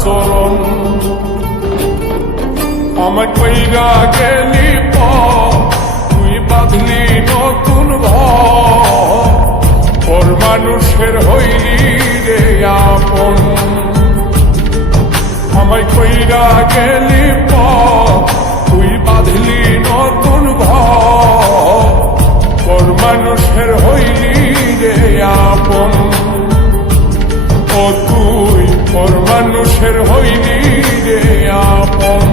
চরণ আমায় কইরা গেলি তুই বাঁধলি নতুন ঘর মানুষের হইলি রে আপন আমায় কইরা গেলি তুই বাঁধলি নতুন ঘর মানুষের হইলি রে আপন ও তুই পর মানুষের হইলি রে আপন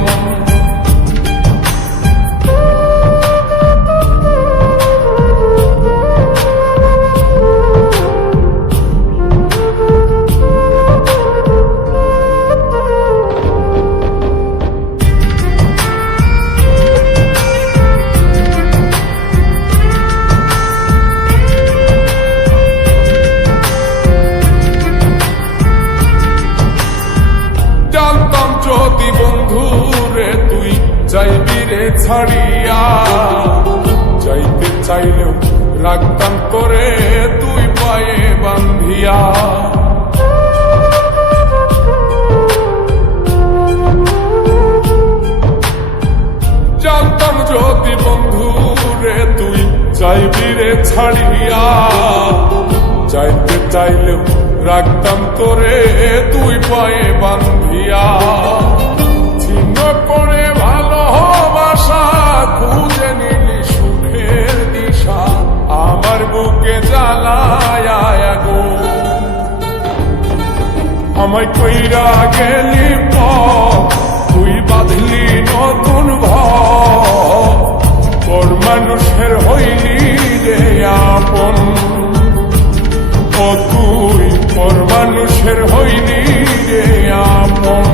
যদি বন্ধু রে তুই যাইবি রে ছাড়িয়া যাইতে চাইলেও রাখতাম করে তুই পায়ে বান্ধিয়া জানতাম যদি বন্ধু রে তুই যাইবি রে ছাড়িয়া যাইতে চাইলেও রাখতাম করে তুই পায়ে বান্ধিয়া চিহ্ন করে ভালোবাসা খুঁজে নিলি সুখের দিশা আমার বুকে জ্বালায় গো আমায় কইরা গেলি তুই বাঁধলি নতুন ঘর মানুষের হইলি রে আপন ও তুই পর মানুষের হইলি রে আপন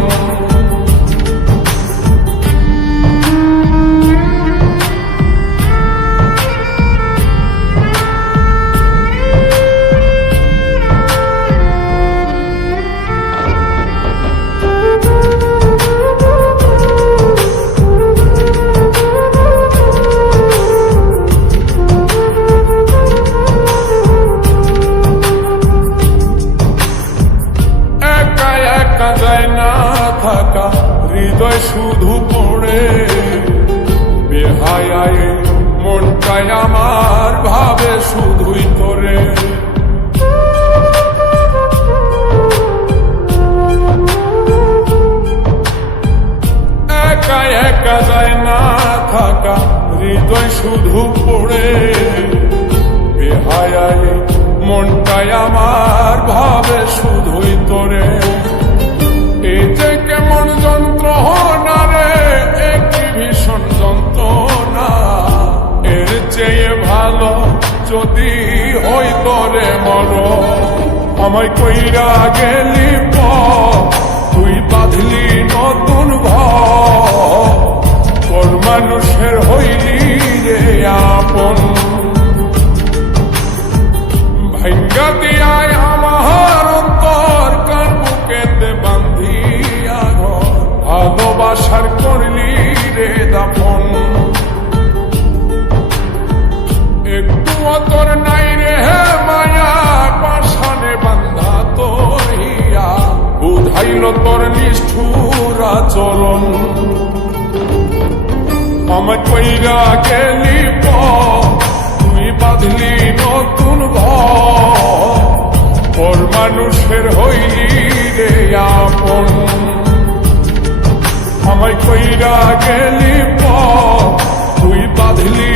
যায় না থাকা হৃদয় শুধু পড়ে বেহায় মনটাই আমার ভাবে শুধুই তোরে একা একা যায় না থাকা হৃদয় শুধু পড়ে বেহায় মনটাই আমার ভাবে শুধুই তোরে এই যে কেমন যন্ত্রণা রে একটি ভীষণ যন্ত্রণা এর চেয়ে ভালো যদি হইতো রে মর আমায় কইরা গেলি তুই বাঁধলি নতুন ঘর মানুষের হইলি রে আপন ভাঙ্গা দিয়ায় আমার অন্তর কার বুকেতে বান্ধিয়া ঘর ভালোবাসার করলি রে দাপন একটু তোর নাই রে মায়া পাশানে বান্ধা তোর হিয়া বুঝাইল তোর নিষ্ঠুর আচরণ আমায় কইরা গেলি তুই বাঁধলি নতুন ঘর মানুষের হইলি রে আপন আমায় কইরা গেলি তুই বাঁধলি